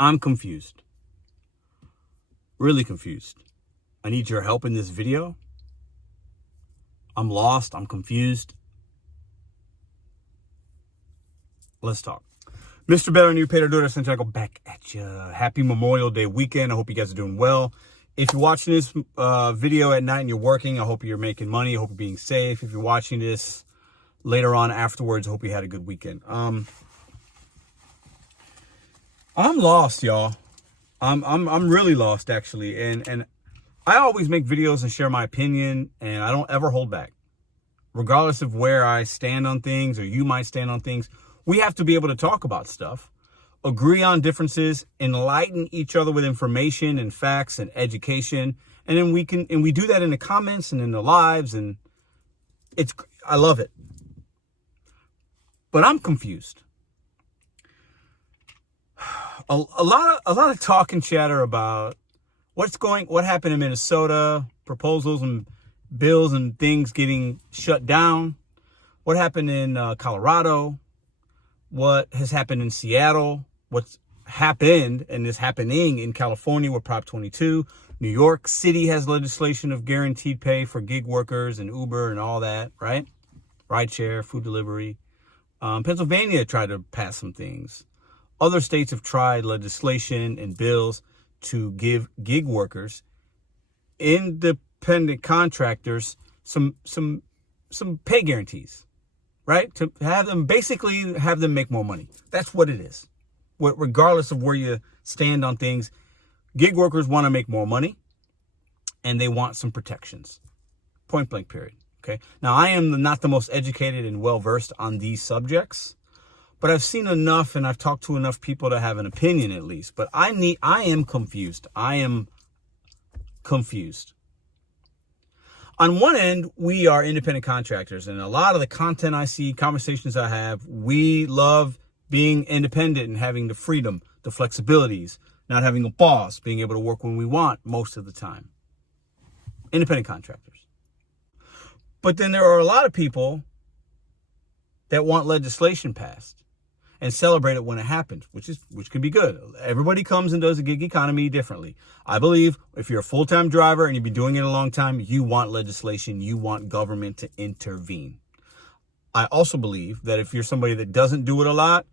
I'm confused. Really confused. I need your help in this video. I'm lost. I'm confused. Let's talk. Mr.BetonYou, Peter DoorDash, and I go back at you. Happy Memorial Day weekend. I hope you guys are doing well. If you're watching this video at night and you're working, I hope you're making money. I hope you're being safe. If you're watching this later on afterwards, I hope you had a good weekend. I'm lost, y'all. I'm really lost, actually. And I always make videos and share my opinion, and I don't ever hold back. Regardless of where I stand on things or you might stand on things, we have to be able to talk about stuff, agree on differences, enlighten each other with information and facts and education. And then we do that in the comments and in the lives, and I love it. But I'm confused. A lot of talk and chatter about what happened in Minnesota, proposals and bills and things getting shut down, what happened in Colorado, what has happened in Seattle, what's happened and is happening in California with Prop 22. New York City has legislation of guaranteed pay for gig workers and Uber and all that, right? Rideshare, food delivery. Pennsylvania tried to pass some things. Other states have tried legislation and bills to give gig workers, independent contractors, some pay guarantees, right? To have them make more money. That's what it is. Regardless of where you stand on things, gig workers want to make more money and they want some protections. Point blank, period. Okay. Now, I am not the most educated and well-versed on these subjects, but I've seen enough and I've talked to enough people to have an opinion at least. But I am confused. I am confused. On one end, we are independent contractors, and a lot of the content I see, conversations I have, we love being independent and having the freedom, the flexibilities, not having a boss, being able to work when we want most of the time. Independent contractors. But then there are a lot of people that want legislation passed and celebrate it when it happens, which can be good. Everybody comes and does a gig economy differently. I believe if you're a full-time driver and you've been doing it a long time, you want legislation, you want government to intervene. I also believe that if you're somebody that doesn't do it a lot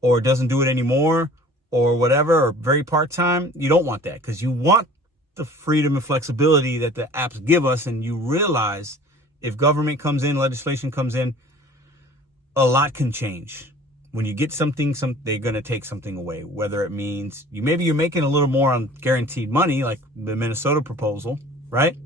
or doesn't do it anymore or whatever, or very part-time, you don't want that because you want the freedom and flexibility that the apps give us, and you realize if government comes in, legislation comes in, a lot can change. When you get something, they're going to take something away, whether it means maybe you're making a little more on guaranteed money, like the Minnesota proposal, right?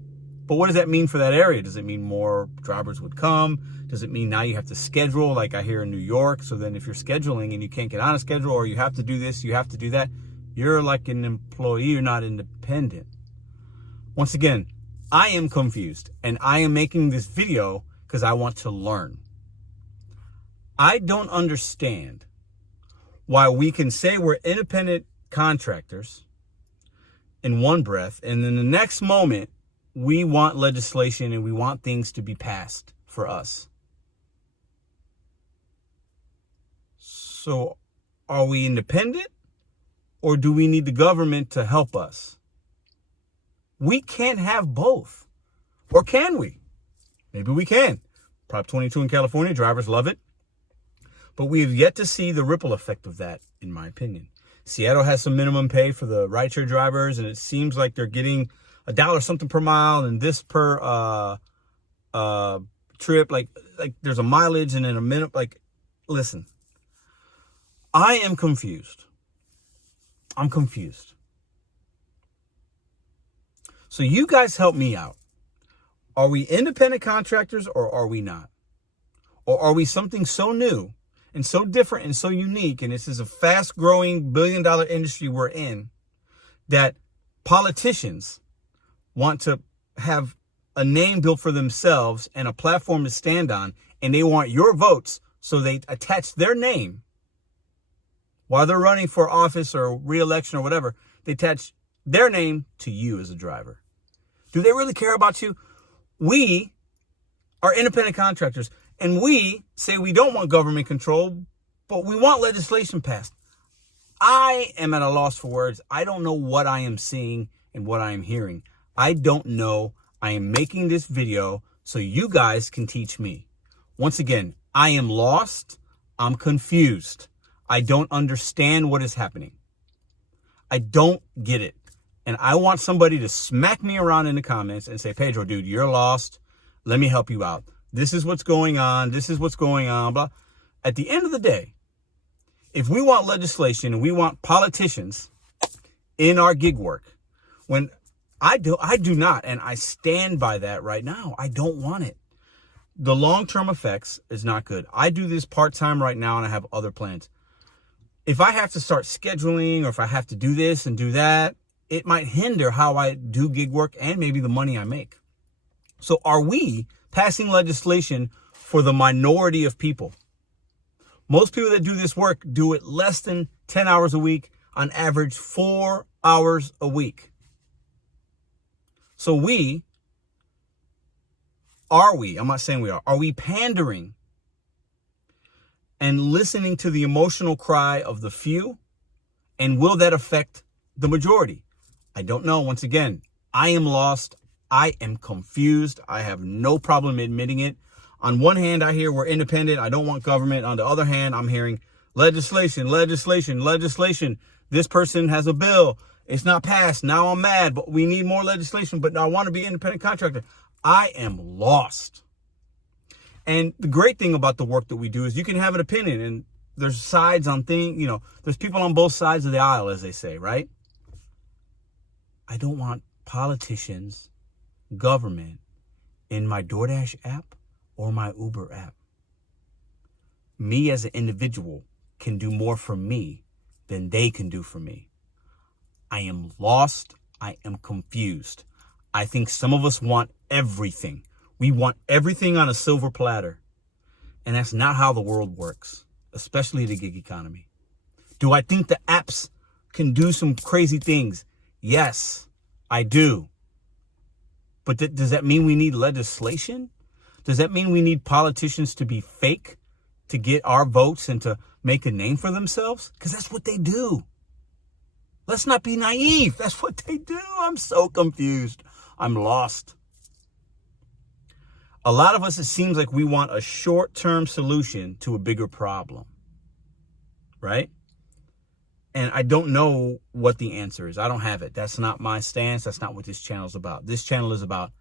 But what does that mean for that area? Does it mean more drivers would come? Does it mean now you have to schedule, like I hear in New York? So then if you're scheduling and you can't get on a schedule, or you have to do this, you have to do that, you're like an employee, you're not independent. Once again, I am confused, and I am making this video because I want to learn. I don't understand why we can say we're independent contractors in one breath, and in the next moment, we want legislation and we want things to be passed for us. So are we independent, or do we need the government to help us? We can't have both. Or can we? Maybe we can. Prop 22 in California, drivers love it. But we have yet to see the ripple effect of that, in my opinion. Seattle has some minimum pay for the rideshare drivers, and it seems like they're getting $1 something per mile and this per trip. Like there's a mileage and then a minute. Like, listen, I am confused. I'm confused. So you guys help me out. Are we independent contractors or are we not? Or are we something so new and so different and so unique, and this is a fast-growing billion-dollar industry we're in, that politicians want to have a name built for themselves and a platform to stand on, and they want your votes, so they attach their name while they're running for office or re-election or whatever. They attach their name to you as a driver. Do they really care about you? We are independent contractors, and we say we don't want government control, but we want legislation passed. I am at a loss for words. I don't know what I am seeing and what I am hearing. I don't know. I am making this video so you guys can teach me. Once again, I am lost. I'm confused. I don't understand what is happening. I don't get it. And I want somebody to smack me around in the comments and say, Pedro, dude, you're lost. Let me help you out. This is what's going on. This is what's going on. Blah. At the end of the day, if we want legislation and we want politicians in our gig work, when I do not, and I stand by that right now. I don't want it. The long-term effects is not good. I do this part-time right now and I have other plans. If I have to start scheduling or if I have to do this and do that, it might hinder how I do gig work and maybe the money I make. So are we passing legislation for the minority of people? Most people that do this work do it less than 10 hours a week, on average 4 hours a week. So I'm not saying we are we pandering and listening to the emotional cry of the few? And will that affect the majority? I don't know. Once again, I am lost. I am confused. I have no problem admitting it. On one hand, I hear we're independent. I don't want government. On the other hand, I'm hearing legislation. This person has a bill. It's not passed. Now I'm mad, but we need more legislation. But I want to be an independent contractor. I am lost. And the great thing about the work that we do is you can have an opinion, and there's sides on things, there's people on both sides of the aisle, as they say, right? I don't want politicians, government in my DoorDash app or my Uber app. Me as an individual can do more for me than they can do for me. I am lost. I am confused. I think some of us want everything. We want everything on a silver platter. And that's not how the world works, especially the gig economy. Do I think the apps can do some crazy things? Yes, I do. But does that mean we need legislation? Does that mean we need politicians to be fake to get our votes and to make a name for themselves? Because that's what they do. Let's not be naive. That's what they do. I'm so confused. I'm lost. A lot of us, it seems like we want a short-term solution to a bigger problem, right? And I don't know what the answer is. I don't have it. That's not my stance. That's not what this channel is about. This channel is about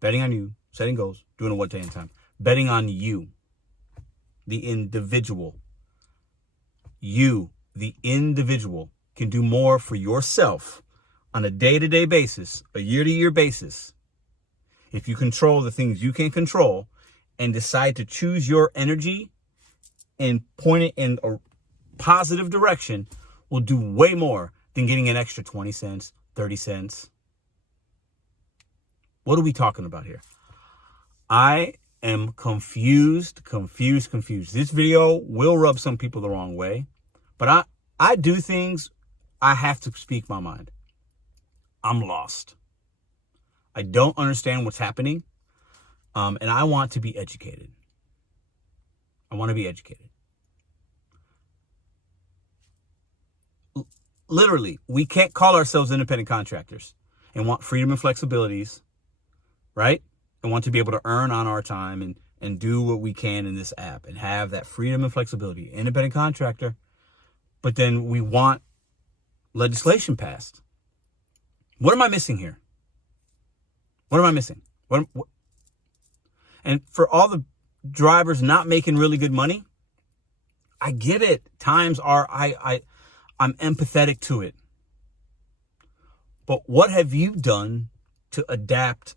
betting on you, setting goals, doing it one day at a time. Betting on you, the individual. You, the individual, can do more for yourself on a day-to-day basis, a year-to-year basis, if you control the things you can control and decide to choose your energy and point it in a positive direction, will do way more than getting an extra 20 cents, 30 cents. What are we talking about here? I am confused. This video will rub some people the wrong way, but I do things. I have to speak my mind. I'm lost. I don't understand what's happening. And I want to be educated. Literally, we can't call ourselves independent contractors and want freedom and flexibilities, right? And want to be able to earn on our time and do what we can in this app and have that freedom and flexibility. Independent contractor. But then we want legislation passed. What am I missing here? What am I missing? What? And for all the drivers not making really good money, I get it. Times are, I'm empathetic to it. But what have you done to adapt?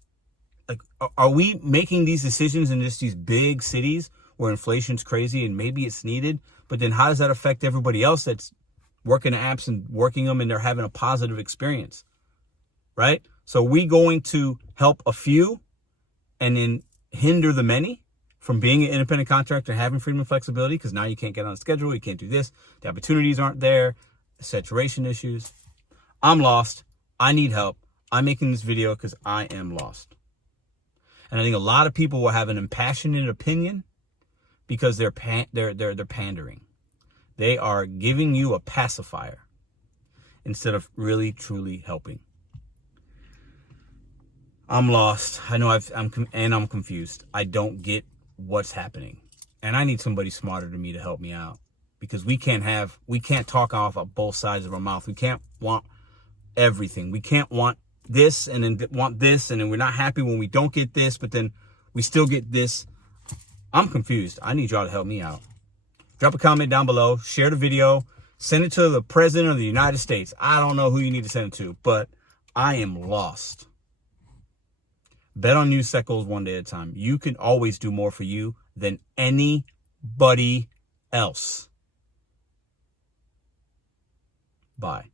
Like, are we making these decisions in just these big cities where inflation's crazy and maybe it's needed? But then how does that affect everybody else that's working apps and working them and they're having a positive experience, right? So we going to help a few and then hinder the many from being an independent contractor and having freedom and flexibility because now you can't get on a schedule, you can't do this, the opportunities aren't there, saturation issues. I'm lost. I need help. I'm making this video because I am lost. And I think a lot of people will have an impassioned opinion because they're pandering. They are giving you a pacifier instead of really, truly helping. I'm lost. I know I'm confused. I don't get what's happening. And I need somebody smarter than me to help me out, because we can't talk off of both sides of our mouth. We can't want everything. We can't want this and then want this, and then we're not happy when we don't get this, but then we still get this. I'm confused. I need y'all to help me out. Drop a comment down below, share the video, send it to the President of the United States. I don't know who you need to send it to, but I am lost. Bet on you goes one day at a time. You can always do more for you than anybody else. Bye.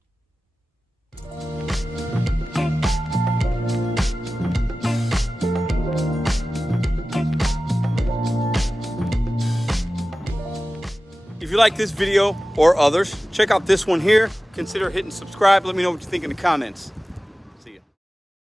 If you like this video or others, check out this one here. Consider hitting subscribe. Let me know what you think in the comments.